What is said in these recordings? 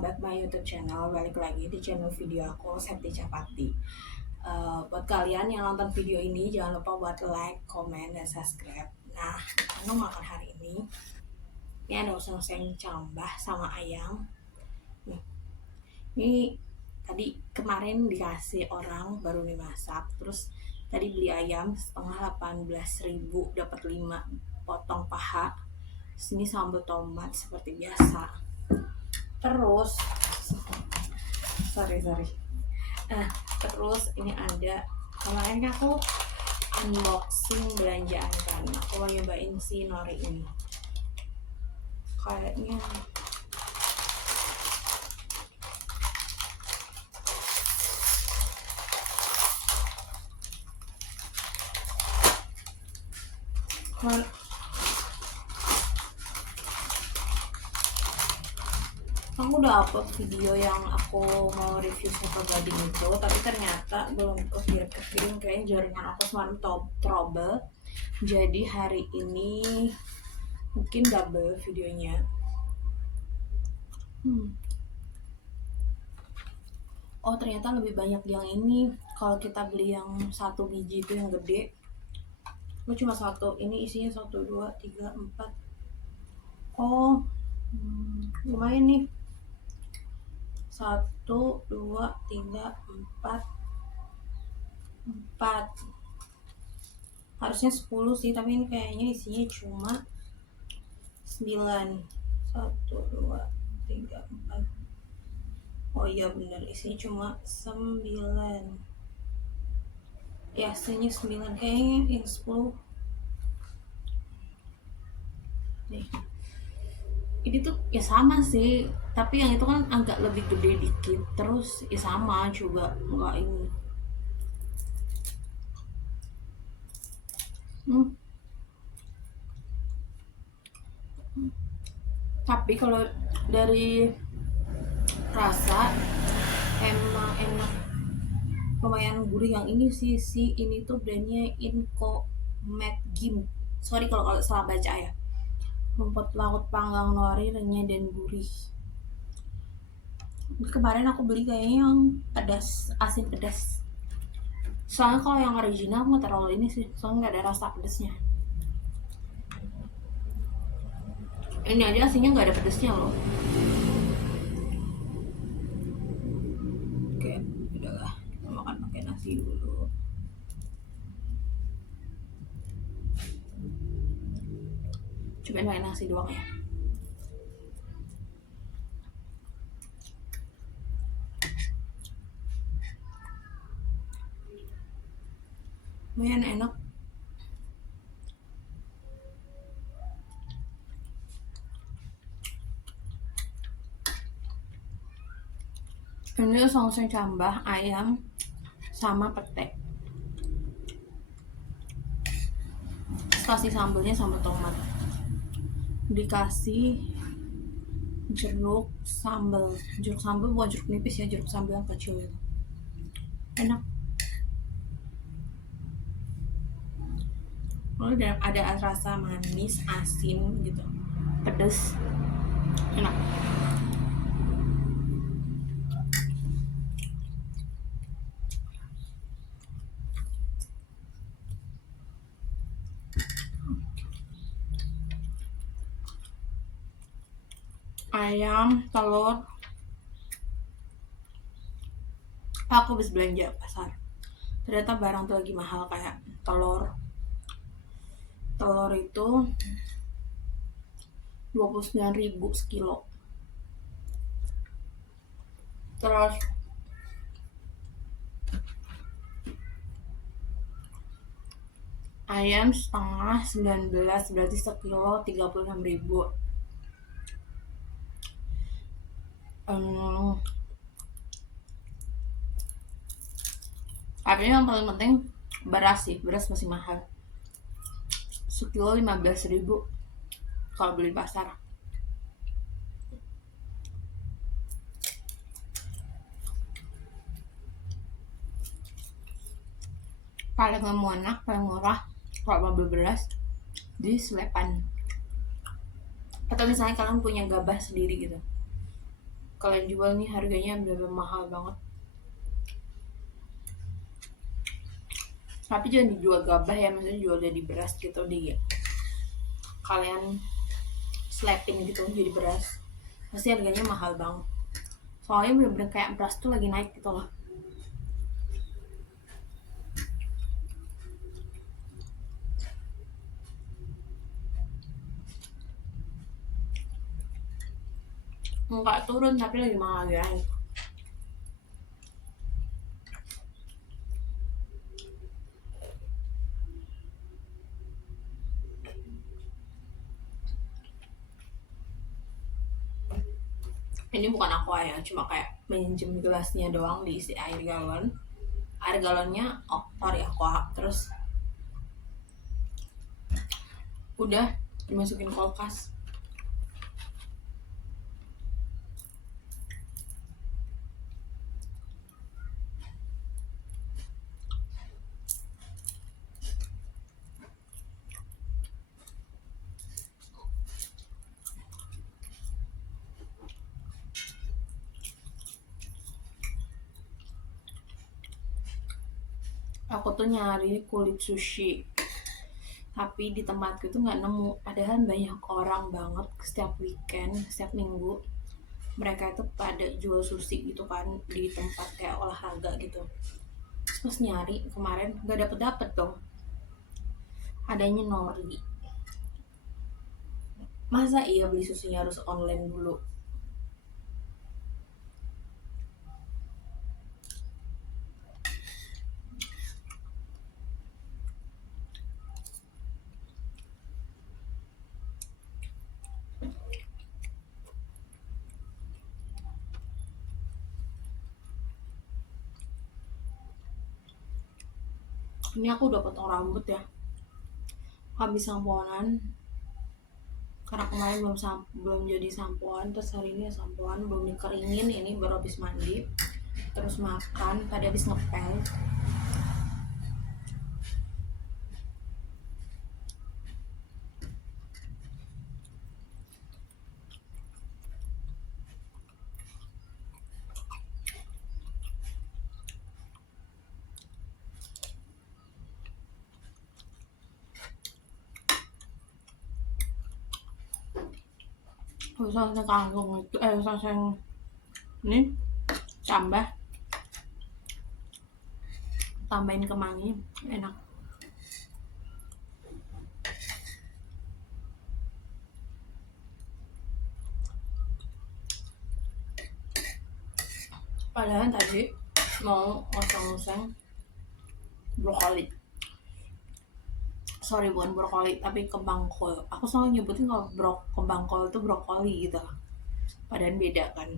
welcome back my YouTube channel. Balik lagi di channel video aku, Septi Capati. Buat kalian yang nonton video ini, jangan lupa buat like, comment, dan subscribe. Nah, Anu makan hari ini ada oseng-oseng cambah sama ayam. Ini tadi kemarin dikasih orang baru dimasak. Terus tadi beli ayam setengah 18.000, dapat 5 potong paha. Sini sambal tomat seperti biasa. Terus terus ini ada, kemarin aku unboxing belanjaan kan, aku mau nyobain si nori ini. Kayaknya aku udah upload video yang aku mau review sofa gading itu, tapi ternyata belum kekirim, kayaknya jaringan aku semalam trouble. Jadi hari ini mungkin double videonya. Oh ternyata lebih banyak yang ini. Kalau kita beli yang 1 biji itu yang gede, itu cuma 1. Ini isinya 1, 2, 3, 4. Oh lumayan nih. 1, 2, 3, 4. Harusnya 10 sih, tapi ini kayaknya isinya cuma 9. 1, 2, 3, 4. Oh iya bener, isinya cuma 9. Ya isinya 9, kayaknya yang 10 nih. Ini tuh ya sama sih, tapi yang itu kan agak lebih gede dikit. Terus ya sama juga, enggak ini. Tapi kalau dari rasa emang enak, lumayan gurih. Yang ini sih, ini tuh brandnya Inco Matte Gim. Sorry kalau salah baca ya. Rumput laut panggang nori, renyah dan gurih. Kemarin aku beli kayaknya yang pedas, asin pedas. Soalnya kalau yang original nggak terlalu ini sih, soalnya nggak ada rasa pedasnya. Ini aja aslinya nggak ada pedasnya loh. Oke, udahlah, kita makan pakai nasi dulu. Cobain pakai nasi doang ya. Lumayan enak. Ini oseng-oseng cambah, ayam, sama pete. Kasih sambelnya sama tomat. Dikasih jeruk sambal bukan jeruk nipis ya, jeruk sambal yang kecil itu. Enak. Lalu ada rasa manis, asin gitu, pedas, enak. Ayam, telur. Aku habis belanja pasar, ternyata barang tuh lagi mahal. Kayak telur itu 29.000 sekilo. Terus ayam setengah 19, berarti sekilo 36.000. Tapi yang paling penting beras sih, beras masih mahal. Sekilo 15.000 kalau beli pasar. Paling enak, paling murah kalau mau beli beras di Slepan. Atau misalnya kalian punya gabah sendiri gitu, kalian jual nih harganya bener-bener mahal banget. Tapi jangan dijual gabah ya, maksudnya jual jadi beras gitu di kalian slapping gitu jadi beras, pasti harganya mahal banget. Soalnya bener-bener kayak beras tuh lagi naik gitu loh. Enggak turun tapi lagi mahal ya. Ini bukan aqua ya, cuma kayak minjem gelasnya doang diisi air galon. Air galonnya sorry aqua, terus udah dimasukin kulkas. Aku tuh nyari kulit sushi, tapi di tempatku tuh nggak nemu. Padahal banyak orang banget setiap weekend, setiap minggu mereka itu pada jual sushi gitu kan di tempat kayak olahraga gitu. Terus nyari kemarin nggak dapet dong, adanya Nori. Masa iya beli susunya harus online dulu? Ini aku udah potong rambut ya, habis sampoan karena kemarin belum jadi sampoan, terus hari ini sampoan belum dikeringin, ini baru habis mandi terus makan tadi habis ngepel. Sausnya kangkung itu saus yang ini tambah tambahin kemangi, enak. Padahal tadi mau oseng-oseng brokoli, sorry bukan brokoli tapi kembang kol. Aku selalu nyebutin kalau kembang kol itu brokoli gitu, padahal beda kan.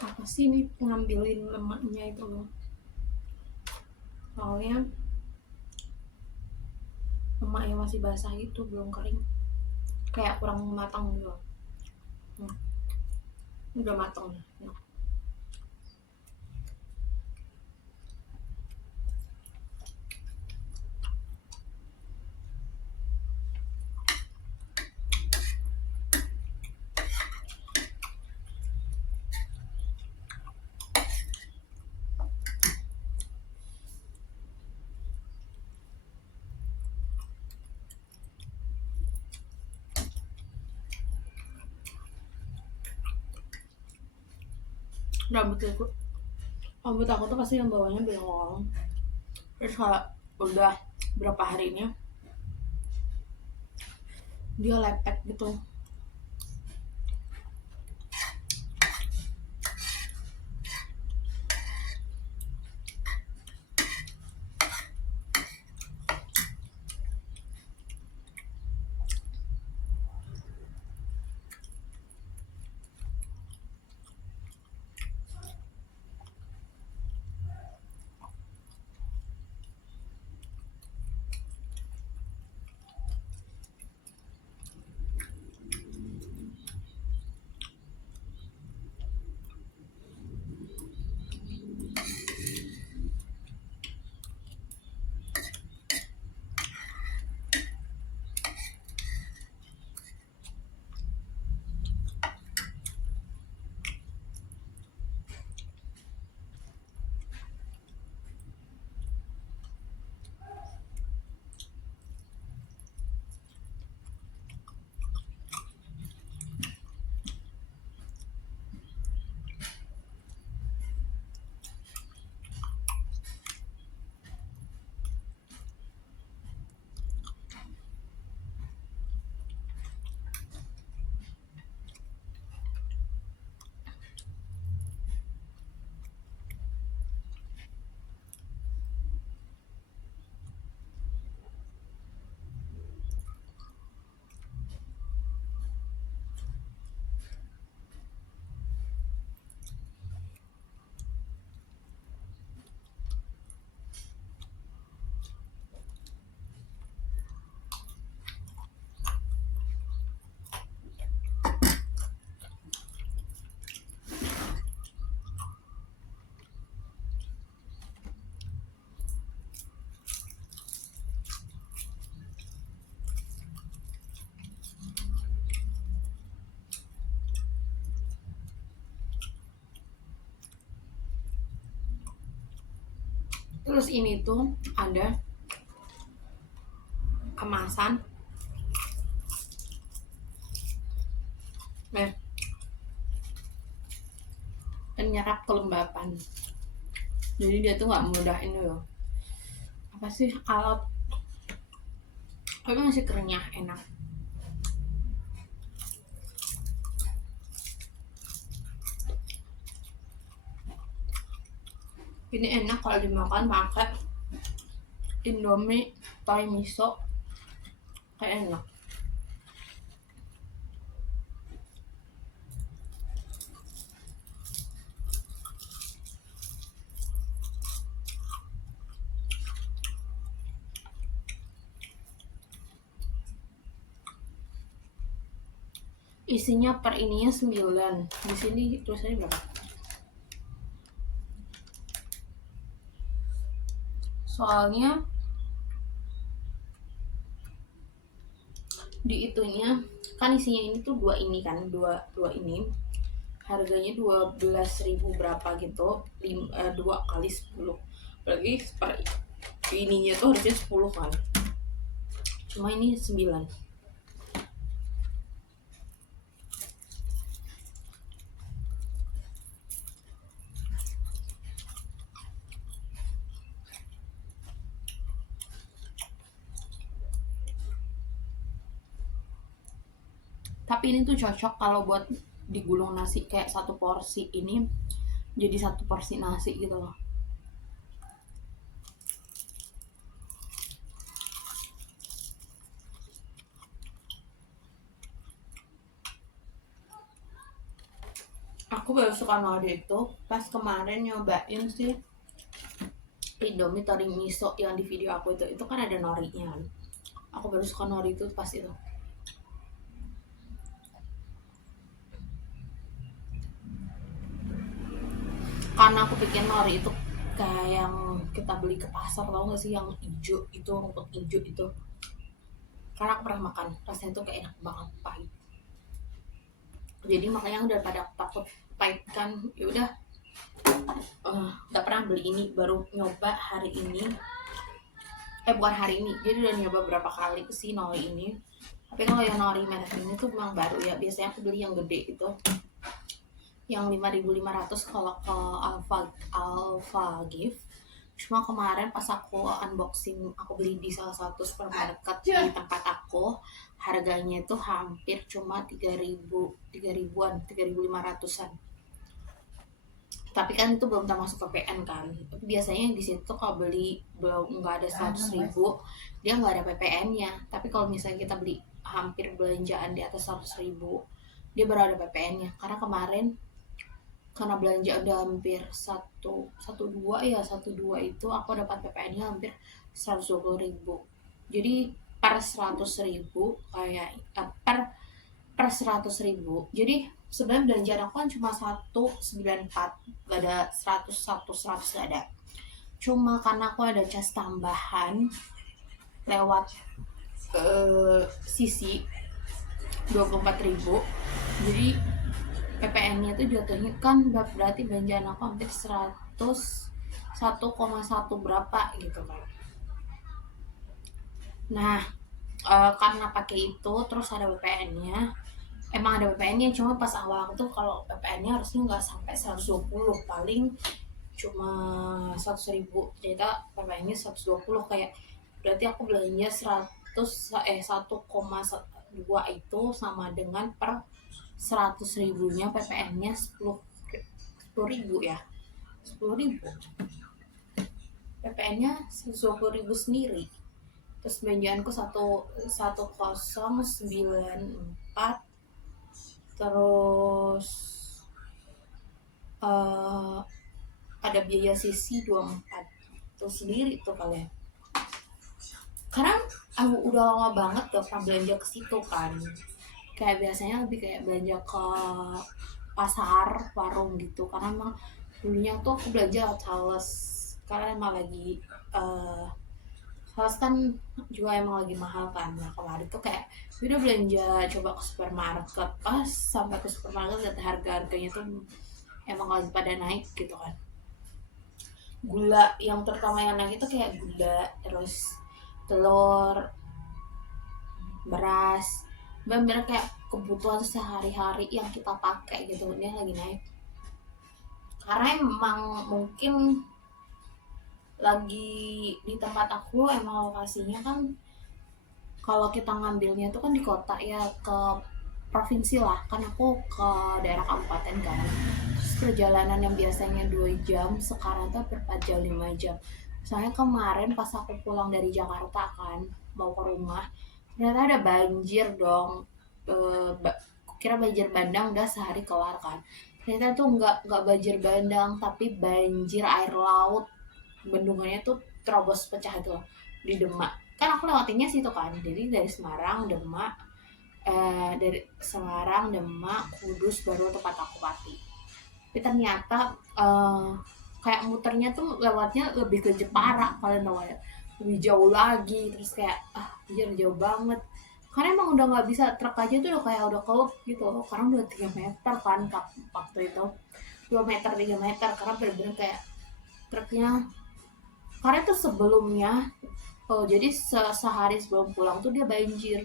Apa sih ini ngambilin lemaknya itu loh, soalnya lemaknya masih basah itu belum kering, kayak kurang matang gitu. Hmm, udah matang nih. Rambut aku tuh pasti yang bawahnya belong, terus kalau udah berapa harinya dia lepek gitu. Terus ini tuh ada kemasan dan nyerap kelembapan, jadi dia tuh nggak mudah ini loh, apa sih, alat tapi masih kerenyah, enak. Ini enak kalau dimakan pakai Indomie Thai miso, kayak enak. Isinya per ininya 9. Di sini tulisannya berapa? Soalnya di itunya kan isinya ini tuh dua ini kan, dua ini harganya 12.000 berapa gitu, 2 kali 10, berarti per ininya tuh harusnya 10 kan, cuma ini 9. Tapi ini tuh cocok kalau buat digulung nasi, kayak satu porsi ini jadi satu porsi nasi gitu loh. Aku baru suka nori itu pas kemarin nyobain sih Indomie Tori Miso yang di video aku itu kan ada norinya. Aku baru suka nori itu pas itu. Karena aku pikir nori itu kayak yang kita beli ke pasar, tau gak sih, yang hijau itu, rumput hijau itu. Karena aku pernah makan, rasanya tuh kayak enak banget, pahit. Jadi makanya udah pada takut pahit kan, ya udah nggak pernah beli ini, baru nyoba hari ini. Bukan hari ini, jadi udah nyoba berapa kali sih nori ini. Tapi kalau yang nori merek ini tuh memang baru ya, biasanya aku beli yang gede itu yang 5.500 kalau ke Alpha Gift. Cuma kemarin pas aku unboxing, aku beli di salah satu supermarket di tempat aku, harganya itu hampir cuma 3.500-an. Tapi kan itu belum termasuk PPN kan. Tapi biasanya di situ kalau beli belum nggak ada 100.000, dia nggak ada PPN-nya. Tapi kalau misalnya kita beli hampir belanjaan di atas 100.000, dia baru ada PPN-nya. Karena kemarin karena belanja udah hampir 1,2 itu aku dapat PPN-nya hampir 120.000. Jadi per 100.000 kayak per 100.000. Jadi sebenarnya belanjaan aku kan cuma 194, gak ada 100 gak ada. Cuma karena aku ada cas tambahan lewat sisi 24.000, jadi PPN-nya itu jatuhnya kan berarti belanjaan aku hampir 101,1 berapa gitu kan. Nah karena pakai itu terus ada PPN-nya, emang ada PPN-nya, cuma pas awal aku tuh kalau PPN-nya harusnya nggak sampai 120, paling cuma 100.000, ternyata PPN-nya 120, kayak berarti aku belanja 1,2 itu sama dengan per 100.000-nya PPN-nya 10.000 ya, 10.000 PPN-nya 120.000 sendiri. Terus belanjaanku 1094, terus ada biaya sisi 24 itu sendiri tuh kalian. Karena aku udah lama banget gak pernah belanja ke situ kan, kayak biasanya lebih kayak belanja ke pasar warung gitu, karena emang dulunya tuh aku belanja Charles karena emang lagi Charles kan juga emang lagi mahal kan. Nah kemarin tuh kayak udah belanja coba ke supermarket, pas sampai ke supermarket lihat harganya tuh emang lagi pada naik gitu kan. gula yang terutama yang naik itu kayak gula, terus telur, beras, bener-bener kayak kebutuhan sehari-hari yang kita pakai gitu, ini lagi naik. Karena emang mungkin lagi di tempat aku emang lokasinya kan, kalau kita ngambilnya itu kan di kota ya, ke provinsi lah kan, aku ke daerah kabupaten kan, terus perjalanan yang biasanya 2 jam sekarang tuh hampir 4 jam 5 jam. Soalnya kemarin pas aku pulang dari Jakarta kan mau ke rumah, ternyata ada banjir dong. eh, Kira banjir bandang udah sehari kelar kan, ternyata tuh nggak banjir bandang tapi banjir air laut. Bendungannya tuh terobos pecah itu loh, di Demak kan, aku lewatinnya situ kan, jadi dari Semarang Demak, dari Semarang Demak Kudus baru tempat aku Pati. Tapi ternyata kayak muternya tuh lewatnya lebih ke Jepara, kalian tahu ya, lebih jauh lagi, terus kayak jauh banget, karena emang udah nggak bisa, truk aja tuh udah kayak udah kelop gitu loh, karena udah 3 meter kan waktu itu, 2 meter 3 meter, karena bener-bener kayak truknya, karena tuh sebelumnya, jadi sehari sebelum pulang tuh dia banjir.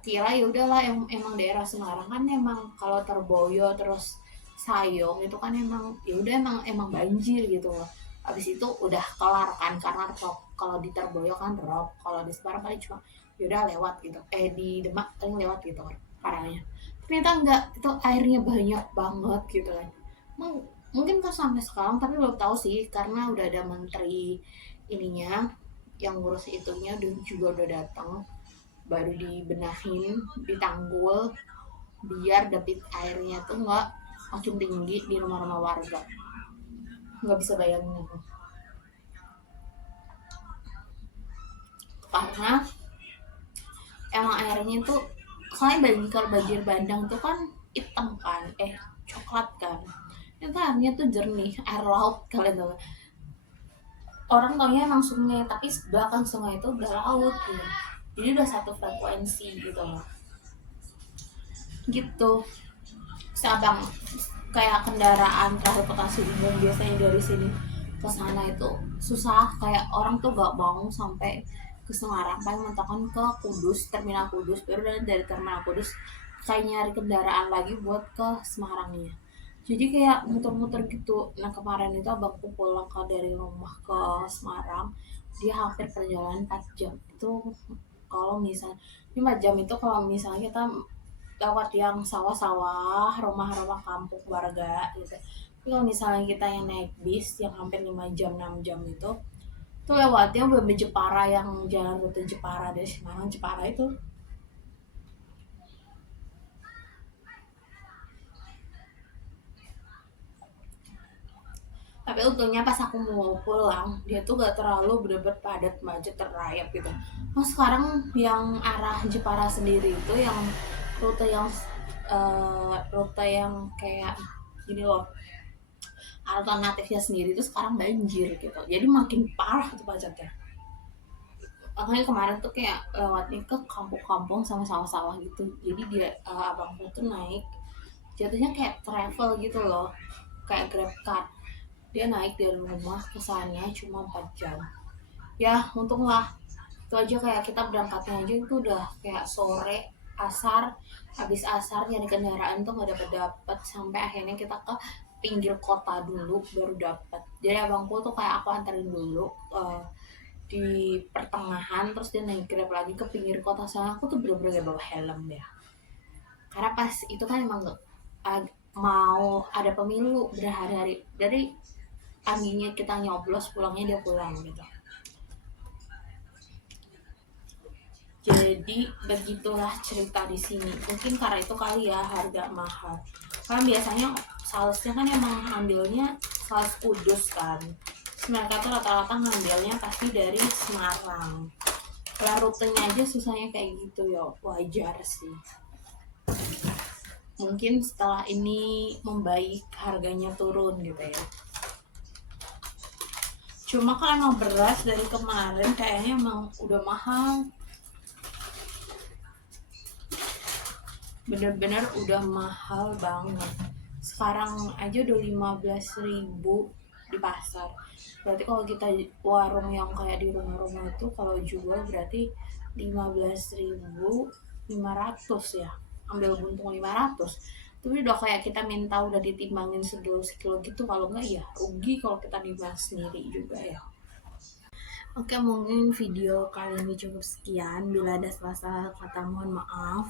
Kira ya udahlah, emang daerah Semarang kan emang kalau Terboyo terus Sayong itu kan emang ya udah, emang banjir gitu loh. Habis itu udah kelar kan, karena kalau di Terboyo kan rob, kalau di Semarang paling cuma ya udah lewat gitu. Di Demak paling lewat gitu kan parahnya. Ternyata enggak, itu airnya banyak banget gitu kan. Mungkin kan sampai sekarang, tapi belum tahu sih, karena udah ada menteri ininya yang ngurus itunya dan juga udah datang, baru dibenahin, ditanggul biar debit airnya tuh nggak makin tinggi di rumah-rumah warga. Nggak bisa bayangin aku, karena emang airnya tuh, soalnya kalau banjir bandang tuh kan hitam kan, coklat kan, itu airnya tuh jernih, air laut, kalian tahu. Orang taunya emang sungai, tapi belakang sungai itu udah laut gitu, jadi udah satu frekuensi gitu loh, gitu. Sabang, kayak kendaraan transportasi umum biasanya dari sini ke sana itu susah, kayak orang tuh gak mau sampai ke Semarang, paling mentokan ke Kudus, terminal Kudus, baru dari terminal Kudus kayak nyari kendaraan lagi buat ke Semarangnya, jadi kayak muter-muter gitu. Nah kemarin itu abangku pulang dari rumah ke Semarang, dia hampir perjalanan 4 jam itu, kalau misalnya 5 jam itu kalau misalnya kita lewat yang sawah-sawah, rumah-rumah kampung warga gitu. Tapi kalau misalnya kita yang naik bis yang hampir 5 jam 6 jam itu lewatnya udah Jepara, yang jalan rute Jepara dari Semarang Jepara itu. Tapi untungnya pas aku mau pulang dia tuh gak terlalu bener-bener padat macet terayap gitu. Nah sekarang yang arah Jepara sendiri itu yang rute yang rute yang kayak gini loh, alternatifnya sendiri itu sekarang banjir gitu, jadi makin parah tuh macetnya. Makanya kemarin tuh kayak lewatnya ke kampung-kampung sama sawah-sawah gitu, jadi dia abangku tuh naik, jatuhnya kayak travel gitu loh, kayak grab car, dia naik dari rumah ke sana cuma 4 jam. Ya untunglah, itu aja kayak kita berangkatnya aja itu udah kayak sore, asar, habis asar nyari kendaraan tuh nggak dapet sampai akhirnya kita ke pinggir kota dulu baru dapat. Jadi abangku tuh kayak aku anterin dulu di pertengahan, terus dia naik grab lagi ke pinggir kota sana. Aku tuh bener-bener gak bawa helm ya, karena pas itu kan emang mau ada pemilu berhari-hari, dari anginnya kita nyoblos, pulangnya dia pulang gitu. Jadi begitulah cerita di sini. Mungkin karena itu kali ya harga mahal. Karena biasanya salesnya kan emang ambilnya sales Kudus kan. Terus mereka tuh rata-rata ngambilnya pasti dari Semarang. Kalau rutenya aja susahnya kayak gitu ya, wajar sih. Mungkin setelah ini membaik, harganya turun gitu ya. Cuma kan emang beras dari kemarin kayaknya emang udah mahal. Bener-bener udah mahal banget. Sekarang aja udah 15.000 di pasar. Berarti kalau kita warung yang kayak di rumah-rumah itu kalau jual berarti 15.500 ya, ambil untung 500. Tapi udah kayak kita minta udah ditimbangin sekilo gitu, kalau enggak ya rugi kalau kita dimas sendiri juga ya. Oke, mungkin video kali ini cukup sekian. Bila ada salah kata mohon maaf.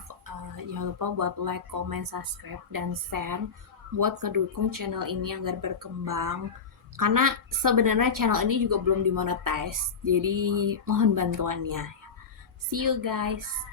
Jangan lupa buat like, comment, subscribe, dan share buat ngedukung channel ini agar berkembang. Karena sebenarnya channel ini juga belum dimonetize, jadi mohon bantuannya. See you guys.